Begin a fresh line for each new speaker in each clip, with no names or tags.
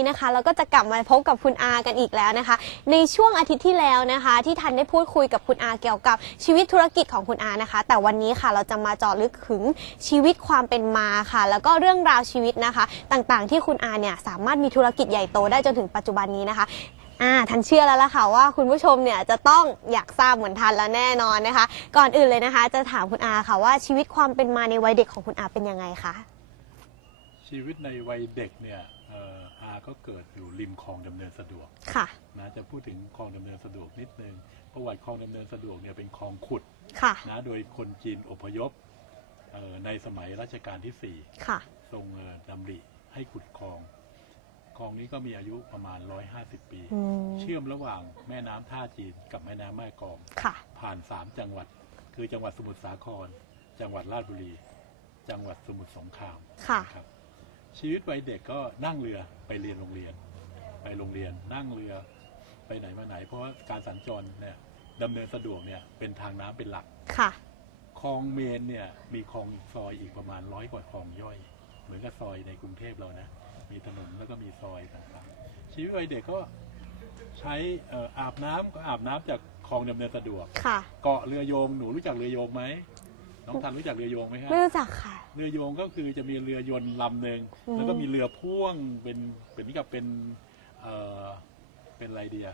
นี้นะคะเราก็จะกลับมาพบกับคุณอากันอีกแล้วนะคะ ในช่วงอาทิตย์ที่แล้วนะคะ ที่ทันได้พูดคุยกับคุณอาเกี่ยวกับชีวิตธุรกิจของคุณอานะคะ แต่วันนี้ค่ะเราจะมาเจาะลึกถึงชีวิตความเป็นมาค่ะ แล้วก็เรื่องราวชีวิตนะคะ ต่างๆ ที่คุณอาเนี่ยสามารถมีธุรกิจใหญ่โตได้จนถึงปัจจุบันนี้นะคะอ่าทันเชื่อแล้วล่ะค่ะว่าคุณผู้ชมเนี่ยจะต้องอยากทราบเหมือนทันแล้วแน่นอนนะคะ ก่อนอื่นเลยนะคะ จะถามคุณอาค่ะว่าชีวิตความเป็นมาในวัยเด็กของคุณอาเป็นยังไงคะ
ชีวิตในวัยเด็กเนี่ยเอ่ออาก็เกิดอยู่ริมคลองดำเนินสะดวก
ค่ะ
นะจะพูดถึงคลองดำเนินสะดวกนิดนึงประวัติคลองดำเนินสะดวกเนี่ยเป็นคลองขุด
ค่ะ
นะโดยคนจีนอพยพเอ่อในสมัยรัชกาลที่
ค่ะ
4ทรงเอ่อดำริให้ขุดคลอง คลองนี้ก็มีอายุประมาณ 150 ปี
อืม
เชื่อมระหว่างแม่น้ำท่าจีนกับแม่น้ำแม่กลอง
ค่ะ
ผ่าน3จังหวัด คือจังหวัดสมุทรสาคร จังหวัดราชบุรี จังหวัดสมุทรสงคราม
ค่ะ
นะครับ ชีวิตวัยเด็กก็นั่งเรือไปเรียนโรงเรียน ไปโรงเรียนนั่งเรือไปไหนมาไหน เพราะว่าการสัญจรเนี่ยดำเนินสะดวกเนี่ยเป็นทางน้ำเป็นหลัก
ค่ะ
คลองเมนเนี่ยมีคลองอีกซอยอีกประมาณร้อยกว่าคลองย่อย เหมือนกับซอยในกรุงเทพเรานะ มีถนนแล้วก็มีซอยต่างๆ ชีวิตวัยเด็กก็ใช้เอ่ออาบน้ำก็อาบน้ำจากคลองดำเนินสะดวก
ค่ะ
เกาะเรือโยงหนูรู้จักเรือโยงไหม น้องทันรู้จักเรือโยงไหมครับ
ไม่รู้จักค่ะ
เรือโยงก็คือจะมีเรือยนต์ลำหนึ่ง
อืม
แล้วก็มีเรือพ่วงเป็นเป็นนี่กับเป็นเอ่อเป็นอะไรเดีย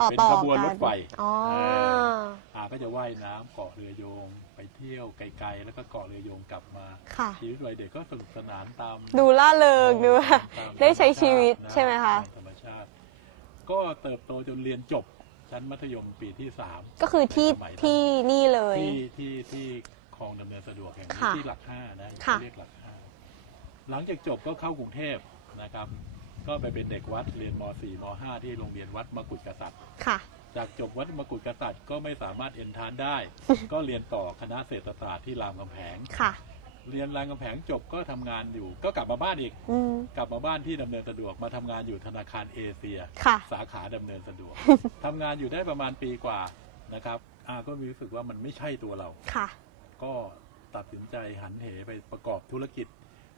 ต่อ
เป็น
ต่อ
ขบวน
กั
รถไฟ
อ๋อ
เอ อาก็จะว่ายน้ำเกาะเรือโยง ไปเที่ยวไกลๆ แล้วก็เกาะเรือโยงกลับมา
ค่ะ
ชีวิตวัยเด็กก็สนุกสนานตาม
ดูล่าเริงดูแบบ
ตาม
ได้ใช้ชีวิต
ธรรมชาตินะ
ใช่ไหมคะ
ตามธรรมชาติ ก็เติบโตจนเรียนจบชั้นมัธยมปีที่สาม
ก็คือที่
สมัยนั้น
ที่นี่เลย
ที่ที่ที่คล องดำเนินสะดวกแห่งนี้
ค่ะ
ที่หลักห้านะ
ค่ะ
เรียกหลักห้าหลังจากจบก็เข้ากรุงเทพนะครับ ก็ไปเป็นเด็กวัดเรียนม .4 ม .5 ที่โรงเรียนวัดมกุฎกษัตริย์
ค่ะ
จากจบวัดมกุฎกษัตริย์ก็ไม่สามารถเอ็นทานได้ ก็เรียนต่อคณะเศรษฐศาสตร์ที่รามคำแหง
ค่ะ
เรียนรามคำแหงจบก็ทำงานอยู่ ก็กลับมาบ้านอีก
อืม
กลับมาบ้านที่ดำเนินสะดวกมาทำงานอยู่ธนาคารเอเชีย
ค่ะ
สาขาดำเนินสะดวก ทำงานอยู่ได้ประมาณปีกว่านะครับอาก็มีรู้สึกว่ามันไม่ใช่ตัวเรา
ค่ะ
ก็ตัดสินใจหันเหไปประกอบธุรกิจ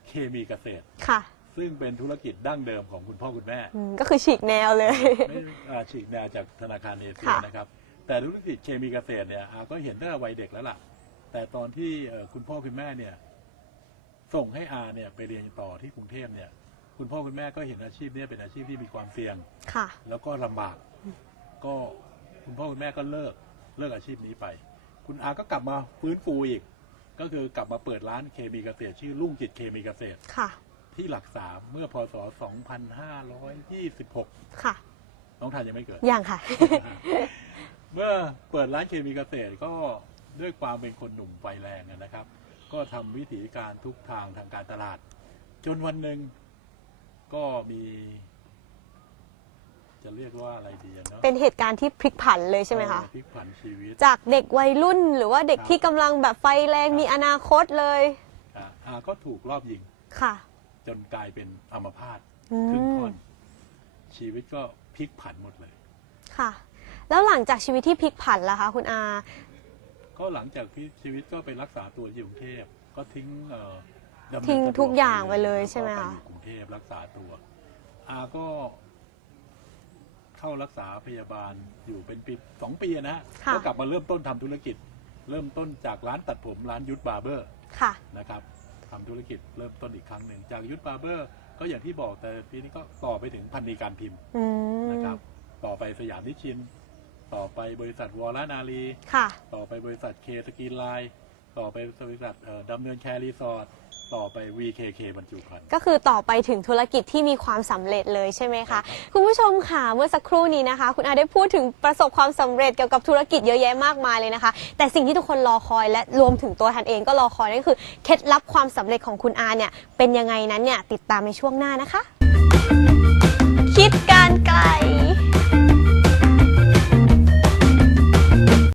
เคมีเกษตร
ค่ะ
ซึ่งเป็นธุรกิจดั้งเดิมของคุณพ่อคุณแม่
อืมก็คือฉีกแนวเลย
ไม่อ่าฉีกแนวจากธนาคารเอเชีย
ค่ะ
นะครับ แต่ธุรกิจเคมีเกษตรเนี่ยอาก็เห็นตั้งแต่วัยเด็กแล้วล่ะ แต่ตอนที่เอ่อคุณพ่อคุณแม่เนี่ย ส่งให้อาเนี่ยไปเรียนต่อที่กรุงเทพเนี่ย คุณพ่อคุณแม่ก็เห็นอาชีพเนี้เป็นอาชีพที่มีความเสี่ยง
ค่ะ
แล้วก็ลำบาก ก็คุณพ่อคุณแม่ก็เลิกเลิกอาชีพนี้ไป คุณอาก็กลับมาฟื้นฟูอีก ก็คือกลับมาเปิดร้านเคมีเกษตร ชื่อรุ่งจิตเคมีเกษตร
ค่ะ
ที่หลักสามเมื่อพศ 2526
ค่ะ
น้องทันยังไม่เกิด
อย่างค่ะ
เมื่อเปิดร้านเคมีเกษตรก็ด้วยความเป็นคนหนุ่มไฟแรงอะนะครับ ก็ทำวิธีการทุกทางทางการตลาด จนวันหนึ่งก็มี จะเรียกว่าอะไรดีอะเนาะ
เป็นเหตุการณ์ที่พลิกผันเลยใช่ไหมคะ
เออพลิกผันชีวิต
จากเด็กวัยรุ่นหรือว่าเด็ก
ครับ
ที่กำลังแบบไฟแรงมีอนาคตเลย
อะอาก็ถูกรอบยิง
ค่ะ
จนกลายเป็นอัมพาต
อื
ครึ่ง
ม
ท่อนชีวิตก็พลิกผันหมดเลย
ค่ะ แล้วหลังจากชีวิตที่พลิกผันล่ะคะคุณอา
ก็หลังจากที่ชีวิตก็ไปรักษาตัวที่กรุงเทพก็ทิ้งเอ่อดำเนิน
ทิ้ง
สะดว
ทุกอย่าง
ป
ไปเลยใช่ไหม
แวก็
คะ
ปอยู่กรุงเทพรักษาตัวอาก็ เข้ารักษาพยาบาลอยู่เป็นปีสองปีนะ
ค่ะ
ก็กลับมาเริ่มต้นทำธุรกิจ เริ่มต้นจากร้านตัดผมร้านยุทธบาร์เบอร์
ค่ะ
นะครับทำธุรกิจเริ่มต้นอีกครั้งหนึ่งจากยุทธบาร์เบอร์ ก็อย่างที่บอกแต่ปีนี้ก็ต่อไปถึงพันธีการพิมพ์
อืม
นะครับต่อไปสยามนิชิน ต่อไปบริษัทวอลลานารี
ค่ะ
ต่อไปบริษัทเคสกินไลน์ต่อไปบริษัทเอ่อดำเนินแคร์รีสอร์ท ต่อไป VKK บรรจุภัณฑ์
ก็คือต่อไปถึงธุรกิจที่มีความสำเร็จเลยใช่ไหมคะคุณผู้ชมค่ะเมื่อสักครู่นี้นะคะ คุณอาได้พูดถึงประสบความสำเร็จเกี่ยวกับธุรกิจเยอะแยะมากมายเลยนะคะ แต่สิ่งที่ทุกคนรอคอยและรวมถึงตัวทันเองก็รอคอยนั่นก็คือเคล็ดลับความสำเร็จของคุณอาเนี่ยเป็นยังไงนั้นเนี่ยติดตามในช่วงหน้านะคะ คิดการไกล